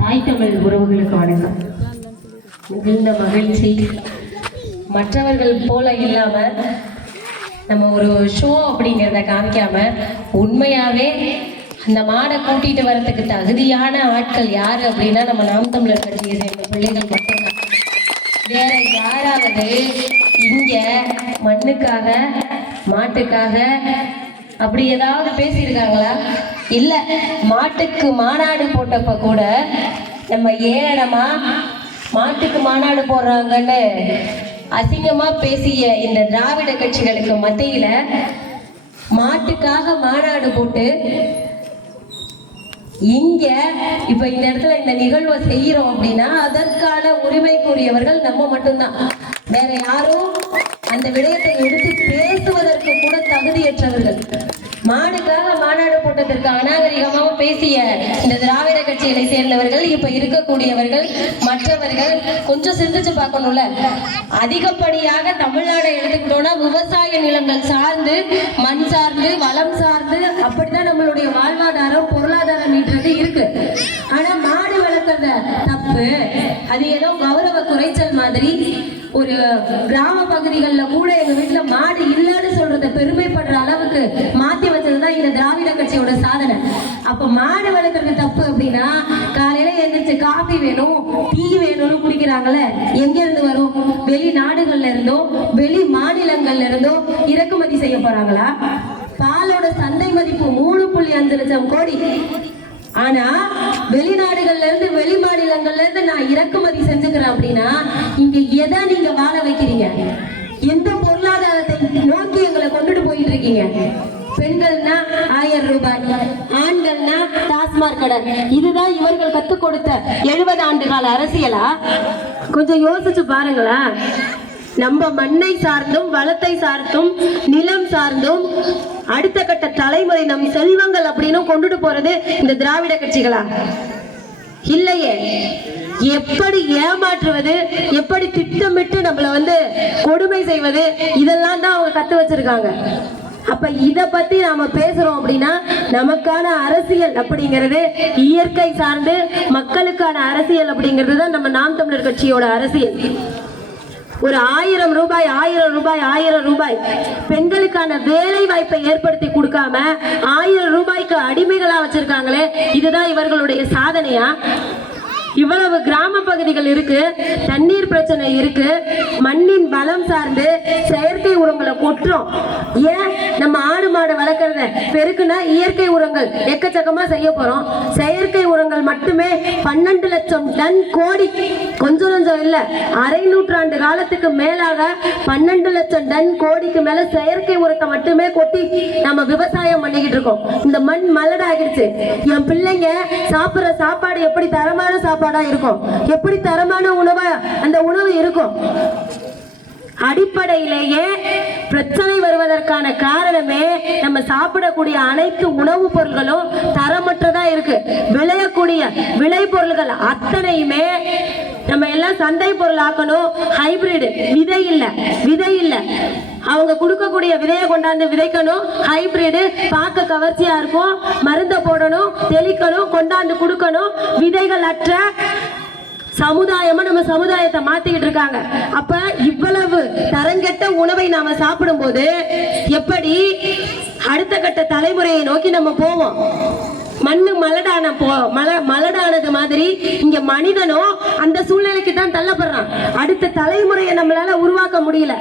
தாய் தமிழ் உறவுகளுக்கு வணக்கம். மிகுந்த மகிழ்ச்சி. மற்றவர்கள் போல இல்லாம நம்ம ஒரு ஷோ அப்படிங்கிறத காமிக்காம உண்மையாவே அந்த மாடை கூட்டிட்டு வர்றதுக்கு தகுதியான ஆட்கள் யாரு அப்படின்னா நம்ம நாம் தமிழர் கட்சியை சேர்ந்த பிள்ளைகள் மட்டும்தான். வேற யாராவது இங்க மண்ணுக்காக மாட்டுக்காக அப்படி ஏதாவது பேசியிருக்காங்களா? இல்ல. மாட்டுக்கு மாநாடு போட்டப்ப கூட நம்ம ஏனமா மாட்டுக்கு மாநாடு போடுறாங்கன்னு அசிங்கமா பேசிய இந்த திராவிட கட்சிகளுக்கு மத்தியில மாட்டுக்காக மாநாடு போட்டு இங்க இப்ப இந்த இடத்துல இந்த நிகழ்வை செய்யறோம் அப்படின்னா அதற்கான உரிமைக்குரியவர்கள் நம்ம மட்டும்தான். வேற யாரும் அந்த விடயத்தை எடுத்து பேசுவதற்கு கூட தகுதியற்றவர்கள். மாடுக்காக மாநாடு போட்டதற்கு அநாகரிகமாக பேசிய இந்த திராவிட கட்சிகளை சேர்ந்தவர்கள் இப்ப இருக்கக்கூடியவர்கள் மற்றவர்கள் கொஞ்சம் சிந்திச்சு பார்க்கணும்ல. அதிகப்படியாக தமிழ்நாடை எடுத்துக்கிட்டோம்னா விவசாய நிலங்கள் சார்ந்து மண் சார்ந்து வளம் சார்ந்து அப்படித்தான் நம்மளுடைய வாழ்வாதாரம் பொருளாதாரம் ஈட்டுறது இருக்கு. ஆனா மாடு வளர்க்கறத தப்பு, அது ஏதோ கௌரவ குறைச்சல் மாதிரி ஒரு கிராம பகுதிகளில் கூட எங்க வீட்டுல மாடு இல்லைன்னு சொல்றத பெருமைப்படுற அளவுக்கு மாத்தி வச்சதுதான் இந்த திராவிட கட்சியோட சாதனை. அப்ப மாடு வளர்க்கறது தப்பு அப்படின்னா காலையில எழுந்திரிச்சு காஃபி வேணும் டீ வேணும்னு குடிக்கிறாங்கல்ல, எங்க இருந்து வரும்? வெளிநாடுகள்ல இருந்தோ வெளி மாநிலங்கள்ல இருந்தோ இறக்குமதி செய்ய போறாங்களா? பாலோட சந்தை மதிப்பு 3.5 லட்சம் கோடி. ஆனா வெளிநாடுகள்ல இருந்து வெளி மாநிலங்கள்ல இருந்து நான் இறக்குமதி செஞ்சுக்கிறேன் அப்படின்னா இங்க எதை நீங்க வாழ வைக்கிறீங்க? எந்த பொருளாதாரத்தை நோக்கி எங்களை கொண்டுட்டு போயிட்டு இருக்கீங்க? பெண்கள்னா 1000 ரூபாய், ஆண்கள்னா டாஸ்மாக் கடை. இதுதான் இவர்கள் கத்துக் கொடுத்த 70 ஆண்டு கால அரசியலா? கொஞ்சம் யோசிச்சு பாருங்களா. நம்ம மண்ணை சார்ந்தும் வளத்தை சார்ந்தும் நிலம் சார்ந்தும் அடுத்த கட்ட தலைமுறை நம் செல்வங்கள் அப்படின்னு கொண்டுட்டு போறது இந்த திராவிட கட்சிகளா? இல்லையே. எப்படி ஏமாற்றுவது, எப்படி திட்டமிட்டு நம்மள கொடுமை செய்வது, இதெல்லாம் தான் அவங்க கத்து வச்சிருக்காங்க. அப்ப இத பத்தி நாம பேசுறோம் அப்படின்னா நமக்கான அரசியல் அப்படிங்கிறது இயற்கை சார்ந்து மக்களுக்கான அரசியல் அப்படிங்கிறது தான் நம்ம நாம் தமிழர் கட்சியோட அரசியல். ஒரு 1000 ரூபாய் 1000 ரூபாய் 1000 ரூபாய் பெண்களுக்கான வேலை வாய்ப்பை ஏற்படுத்தி கொடுக்காம 1000 ரூபாய்க்கு அடிமைகளா வச்சிருக்காங்களே, இதுதான் இவர்களுடைய சாதனையா? இவ்வளவு கிராம பகுதிகள் இருக்கு, தண்ணீர் பிரச்சனை இருக்கு, மண்ணின் வளம் சார்ந்து செயற்கை உரங்களை கொட்டுறோம். ஏன் நம்ம ஆடு மாடு வளர்க்கறத பெருக்குனா இயற்கை உரங்கள் எக்கச்சக்கமா செய்ய போறோம். செயற்கை உரங்கள் மட்டுமே 12 லட்சம் டன் கோடி, கொஞ்சம் கொஞ்சம் இல்ல, அரை நூற்றாண்டு காலத்துக்கு மேலாக 12 லட்சம் டன் கோடிக்கு மேல செயற்கை உரத்தை மட்டுமே கொட்டி நம்ம விவசாயம் பண்ணிக்கிட்டு இருக்கோம். இந்த மண் மலடாகிடுச்சு. என் பிள்ளைங்க சாப்பிடுற சாப்பாடு எப்படி தரமான சாப்பாடா இருக்கும்? எப்படி தரமான உணவா அந்த உணவு இருக்கும்? அடிப்படையிலேயே பிரச்சனை வருவதற்கான காரணமே நம்ம சாப்பிடக்கூடிய அனைத்து உணவுப் பொருட்களும் தரமற்றதா இருக்கு. விளையக்கூடிய விளை பொருள்கள் அத்தனையுமே நம்ம எல்லாம் சந்தை பொருள் ஆக்கணும். ஹைபிரிட் விதை இல்ல அவங்க கொடுக்கக்கூடிய விதையை கொண்டாந்து விதைக்கணும். ஹைபிரிட் பார்க்க கவர்ச்சியா இருக்கும், மருந்தை போடணும், தெளிக்கணும், கொண்டாந்து கொடுக்கணும். விதைகள் அற்ற சமுதாயமா நம்ம சமுதாயத்தை மாத்திக்கிட்டு இருக்காங்க. அப்ப இவ்வளவு தரங்கெட்ட உணவை நாம சாப்பிடும் போது எப்படி அடுத்த கட்ட தலைமுறையை நோக்கி நம்ம போவோம்? மண்ணு மலடானது மாதிரி இங்க மனிதனும் அந்த சூழ்நிலைக்கு தான் தள்ளப்படுறான். அடுத்த தலைமுறையை நம்மளால உருவாக்க முடியல.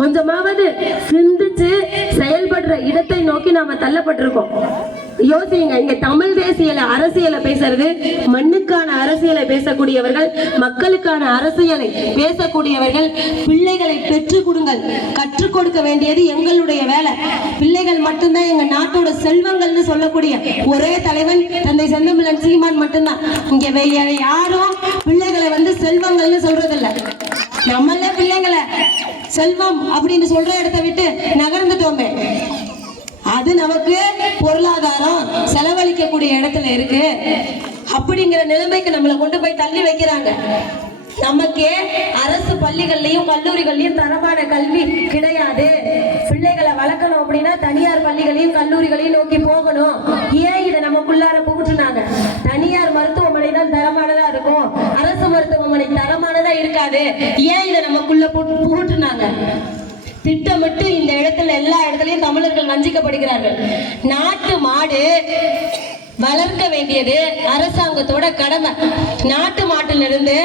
கொஞ்சமாவது சிந்திச்சு செயல்படுற இடத்தை நோக்கி நாம தள்ளப்பட்டிருக்கோம். யோசிங்க. இங்க தமிழ் தேசிய அரசியலை பேசுறது, மண்ணுக்கான அரசியலை பேசக்கூடியவர்கள், மக்களுக்கான அரசியலை பேசக்கூடியவர்கள். பிள்ளைகளை பெற்றுக் கொடுங்கள். கற்றுக் கொடுக்க வேண்டியது எங்களுடைய வேலை. பிள்ளைகள் மட்டும்தான் எங்க நாட்டோட செல்வங்கள்னு சொல்லக்கூடிய ஒரே தலைவன் தந்தை செந்தமிழன் சீமான் மட்டும்தான். இங்க வேற யாரும் பிள்ளைகளை செல்வங்கள்னு சொல்றதில்ல. நம்மள பிள்ளைங்களை செல்வம் அப்படின்னு சொல்ற இடத்தை விட்டு நகர்ந்துட்டோமே, அது நமக்கு பொருளாதாரம் செலவழிக்கக்கூடிய இடத்துல இருக்கு. அப்படிங்கிற நிலைமைக்கு நம்மளை கொண்டு போய் தள்ளி வைக்கிறாங்க. நமக்கே அரசு பள்ளிகள்லயும் கல்லூரிகள்லயும் தரமான கல்வி கிடையாது. பிள்ளைகளை வளர்க்கணும் அப்படின்னா தனியார் பள்ளிகளையும் கல்லூரிகளையும் நோக்கி போகணும். ஏன் இதை நமக்குள்ள உள்ளார புகுட்டுனாங்க. தனியார் மருத்துவமனை தான் தரமானதா இருக்கும், அரசு மருத்துவமனை தரமானதா இருக்காது. ஏன் இதை நமக்குள்ள புகுட்டுனாங்க? திட்டமிட்டு இந்த இடத்துல எல்லா இடத்துலயும் தமிழர்கள் வஞ்சிக்கப்படுகிறார்கள். நாட்டு மாடு வளர்க்க வேண்டியது அரசாங்கத்தோட கடமை. நாட்டு மாட்டிலிருந்து